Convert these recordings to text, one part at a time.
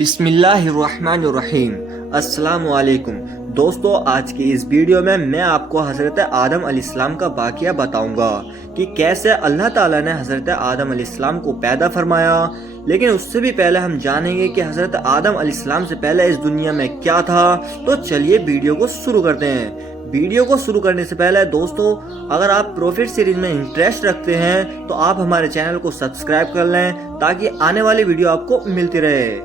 بسم اللہ الرحمن الرحیم۔ السلام علیکم دوستو، آج کی اس ویڈیو میں آپ کو حضرت آدم علیہ السلام کا واقعہ بتاؤں گا کہ کیسے اللہ تعالیٰ نے حضرت آدم علیہ السلام کو پیدا فرمایا۔ لیکن اس سے بھی پہلے ہم جانیں گے کہ حضرت آدم علیہ السلام سے پہلے اس دنیا میں کیا تھا۔ تو چلیے ویڈیو کو شروع کرتے ہیں۔ ویڈیو کو شروع کرنے سے پہلے دوستو، اگر آپ پروفٹ سیریز میں انٹرسٹ رکھتے ہیں تو آپ ہمارے چینل کو سبسکرائب کر لیں تاکہ آنے والی ویڈیو آپ کو ملتی رہے۔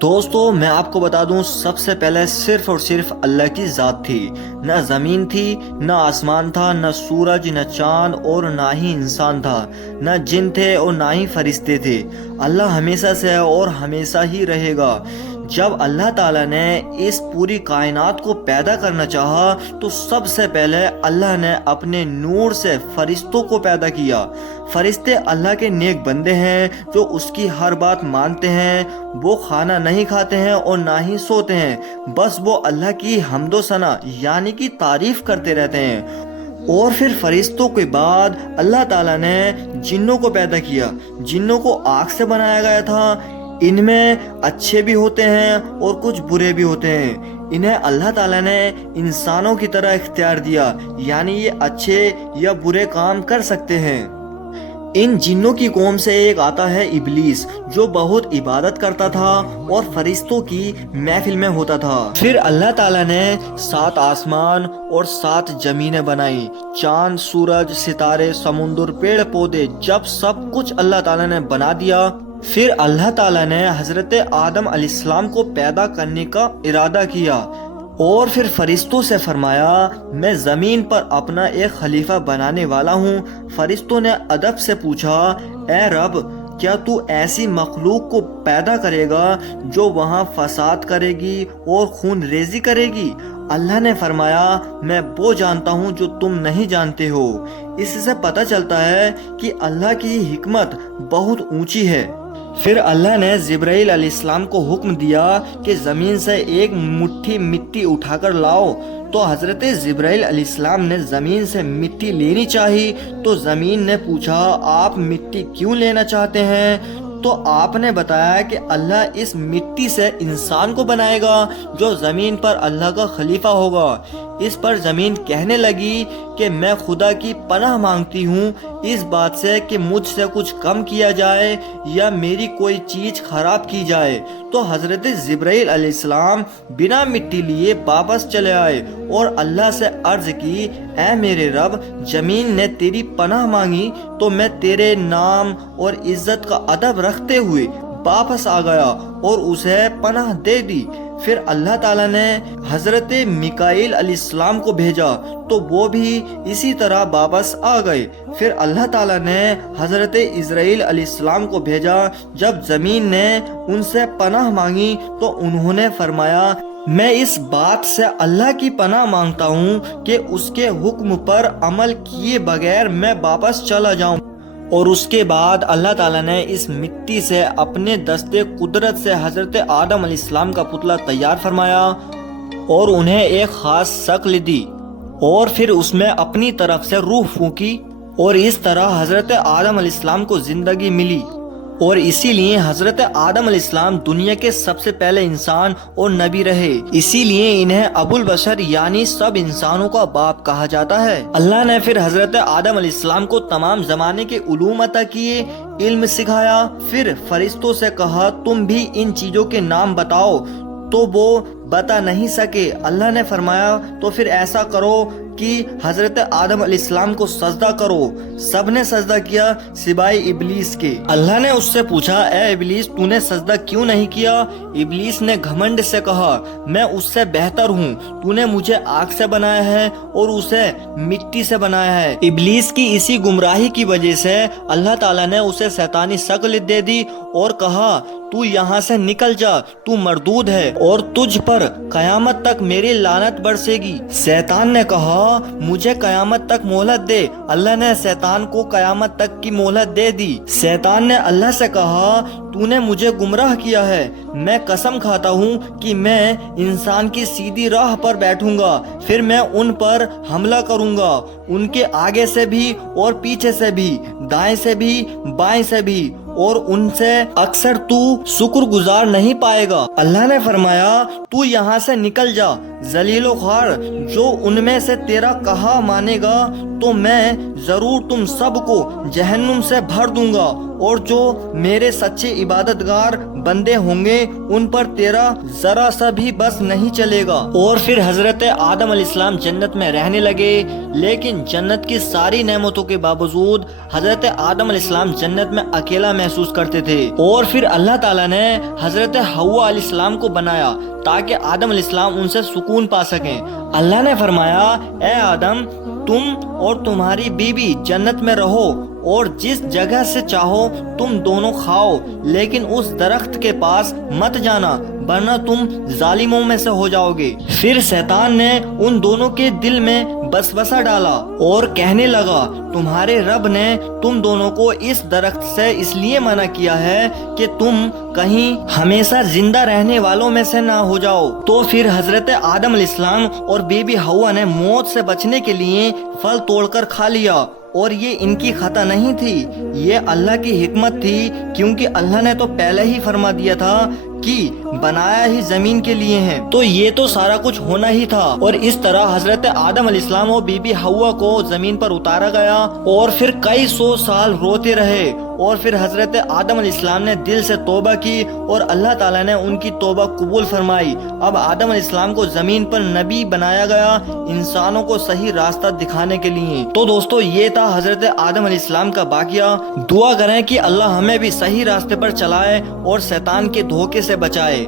دوستو میں آپ کو بتا دوں، سب سے پہلے صرف اور صرف اللہ کی ذات تھی۔ نہ زمین تھی، نہ آسمان تھا، نہ سورج، نہ چاند اور نہ ہی انسان تھا، نہ جن تھے اور نہ ہی فرشتے تھے۔ اللہ ہمیشہ سے ہے اور ہمیشہ ہی رہے گا۔ جب اللہ تعالیٰ نے اس پوری کائنات کو پیدا کرنا چاہا تو سب سے پہلے اللہ نے اپنے نور سے فرشتوں کو پیدا کیا۔ فرشتے اللہ کے نیک بندے ہیں جو اس کی ہر بات مانتے ہیں۔ وہ کھانا نہیں کھاتے ہیں اور نہ ہی سوتے ہیں، بس وہ اللہ کی حمد و ثنا یعنی کہ تعریف کرتے رہتے ہیں۔ اور پھر فرشتوں کے بعد اللہ تعالیٰ نے جنوں کو پیدا کیا۔ جنوں کو آگ سے بنایا گیا تھا۔ ان میں اچھے بھی ہوتے ہیں اور کچھ برے بھی ہوتے ہیں۔ انہیں اللہ تعالیٰ نے انسانوں کی طرح اختیار دیا، یعنی یہ اچھے یا برے کام کر سکتے ہیں۔ ان جنوں کی قوم سے ایک آتا ہے ابلیس، جو بہت عبادت کرتا تھا اور فرشتوں کی محفل میں ہوتا تھا۔ پھر اللہ تعالیٰ نے 7 آسمان اور 7 زمینیں بنائی، چاند، سورج، ستارے، سمندر، پیڑ پودے۔ جب سب کچھ اللہ تعالیٰ نے بنا دیا، پھر اللہ تعالیٰ نے حضرت آدم علیہ السلام کو پیدا کرنے کا ارادہ کیا اور پھر فرشتوں سے فرمایا، میں زمین پر اپنا ایک خلیفہ بنانے والا ہوں۔ فرشتوں نے ادب سے پوچھا، اے رب، کیا تو ایسی مخلوق کو پیدا کرے گا جو وہاں فساد کرے گی اور خون ریزی کرے گی؟ اللہ نے فرمایا، میں وہ جانتا ہوں جو تم نہیں جانتے ہو۔ اس سے پتہ چلتا ہے کہ اللہ کی حکمت بہت اونچی ہے۔ پھر اللہ نے جبرائیل علیہ السلام کو حکم دیا کہ زمین سے ایک مٹھی مٹی اٹھا کر لاؤ۔ تو حضرت جبرائیل علیہ السلام نے زمین سے مٹی لینی چاہی تو زمین نے پوچھا، آپ مٹی کیوں لینا چاہتے ہیں؟ تو آپ نے بتایا کہ اللہ اس مٹی سے انسان کو بنائے گا جو زمین پر اللہ کا خلیفہ ہوگا۔ اس پر زمین کہنے لگی کہ میں خدا کی پناہ مانگتی ہوں اس بات سے کہ مجھ سے کچھ کم کیا جائے یا میری کوئی چیز خراب کی جائے۔ تو حضرت جبرائیل علیہ السلام بنا مٹی لیے واپس چلے آئے اور اللہ سے عرض کی، اے میرے رب، زمین نے تیری پناہ مانگی تو میں تیرے نام اور عزت کا ادب رکھتے ہوئے واپس آ گیا اور اسے پناہ دے دی۔ پھر اللہ تعالیٰ نے حضرت میکائیل علیہ السلام کو بھیجا تو وہ بھی اسی طرح واپس آ گئے۔ پھر اللہ تعالیٰ نے حضرت اسرائیل علیہ السلام کو بھیجا۔ جب زمین نے ان سے پناہ مانگی تو انہوں نے فرمایا، میں اس بات سے اللہ کی پناہ مانگتا ہوں کہ اس کے حکم پر عمل کیے بغیر میں واپس چلا جاؤں۔ اور اس کے بعد اللہ تعالیٰ نے اس مٹی سے اپنے دستے قدرت سے حضرت آدم علیہ السلام کا پتلا تیار فرمایا اور انہیں ایک خاص شکل دی اور پھر اس میں اپنی طرف سے روح پھونکی اور اس طرح حضرت آدم علیہ السلام کو زندگی ملی۔ اور اسی لیے حضرت آدم علیہ السلام دنیا کے سب سے پہلے انسان اور نبی رہے۔ اسی لیے انہیں ابو البشر یعنی سب انسانوں کا باپ کہا جاتا ہے۔ اللہ نے پھر حضرت آدم علیہ السلام کو تمام زمانے کے علوم عطا کیے، علم سکھایا۔ پھر فرشتوں سے کہا، تم بھی ان چیزوں کے نام بتاؤ، تو وہ بتا نہیں سکے۔ اللہ نے فرمایا، تو پھر ایسا کرو کہ حضرت آدم علیہ السلام کو سجدہ کرو۔ سب نے سجدہ کیا سوائے ابلیس کے۔ اللہ نے اس سے پوچھا، اے ابلیس، تو نے سجدہ کیوں نہیں کیا؟ ابلیس نے گھمنڈ سے کہا، میں اس سے بہتر ہوں، تو نے مجھے آگ سے بنایا ہے اور اسے مٹی سے بنایا ہے۔ ابلیس کی اسی گمراہی کی وجہ سے اللہ تعالیٰ نے اسے شیطانی شکل دے دی اور کہا، تو یہاں سے نکل جا، تو مردود ہے اور تجھ پر قیامت تک میری لعنت برسے گی۔ شیطان نے کہا، مجھے قیامت تک مہلت دے۔ اللہ نے شیطان کو قیامت تک کی مہلت دے دی۔ شیطان نے اللہ سے کہا، تو نے مجھے گمراہ کیا ہے، میں قسم کھاتا ہوں کہ میں انسان کی سیدھی راہ پر بیٹھوں گا، پھر میں ان پر حملہ کروں گا، ان کے آگے سے بھی اور پیچھے سے بھی، دائیں سے بھی بائیں سے بھی، اور ان سے اکثر تو شکر گزار نہیں پائے گا۔ اللہ نے فرمایا تو یہاں سے نکل جا ذلیل و خوار، جو ان میں سے تیرا کہا مانے گا تو میں ضرور تم سب کو جہنم سے بھر دوں گا، اور جو میرے سچے عبادتگار بندے ہوں گے ان پر تیرا ذرا سا بھی بس نہیں چلے گا۔ اور پھر حضرت آدم علیہ السلام جنت میں رہنے لگے، لیکن جنت کی ساری نعمتوں کے باوجود حضرت آدم علیہ السلام جنت میں اکیلا محسوس کرتے تھے۔ اور پھر اللہ تعالیٰ نے حضرت حوا علیہ السلام کو بنایا تاکہ آدم علیہ السلام ان سے سکون پا سکیں۔ اللہ نے فرمایا اے آدم، تم اور تمہاری بیوی جنت میں رہو اور جس جگہ سے چاہو تم دونوں کھاؤ، لیکن اس درخت کے پاس مت جانا ورنہ تم ظالموں میں سے ہو جاؤ گے۔ پھر شیطان نے ان دونوں کے دل میں وسوسہ ڈالا اور کہنے لگا تمہارے رب نے تم دونوں کو اس درخت سے اس لیے منع کیا ہے کہ تم کہیں ہمیشہ زندہ رہنے والوں میں سے نہ ہو جاؤ۔ تو پھر حضرت آدم علیہ السلام اور بی بی حوا نے موت سے بچنے کے لیے پھل توڑ کر کھا لیا، اور یہ ان کی خطا نہیں تھی، یہ اللہ کی حکمت تھی، کیونکہ اللہ نے تو پہلے ہی فرما دیا تھا کہ بنایا ہی زمین کے لیے ہیں، تو یہ تو سارا کچھ ہونا ہی تھا۔ اور اس طرح حضرت آدم علیہ السلام اور بی بی حوا کو زمین پر اتارا گیا، اور پھر کئی سو سال روتے رہے، اور پھر حضرت آدم علیہ السلام نے دل سے توبہ کی اور اللہ تعالیٰ نے ان کی توبہ قبول فرمائی۔ اب آدم علیہ السلام کو زمین پر نبی بنایا گیا، انسانوں کو صحیح راستہ دکھانے کے لیے۔ تو دوستو یہ تھا حضرت آدم علیہ السلام کا واقعہ۔ دعا کریں کہ اللہ ہمیں بھی صحیح راستے پر چلائے اور شیطان کے دھوکے سے بچائے۔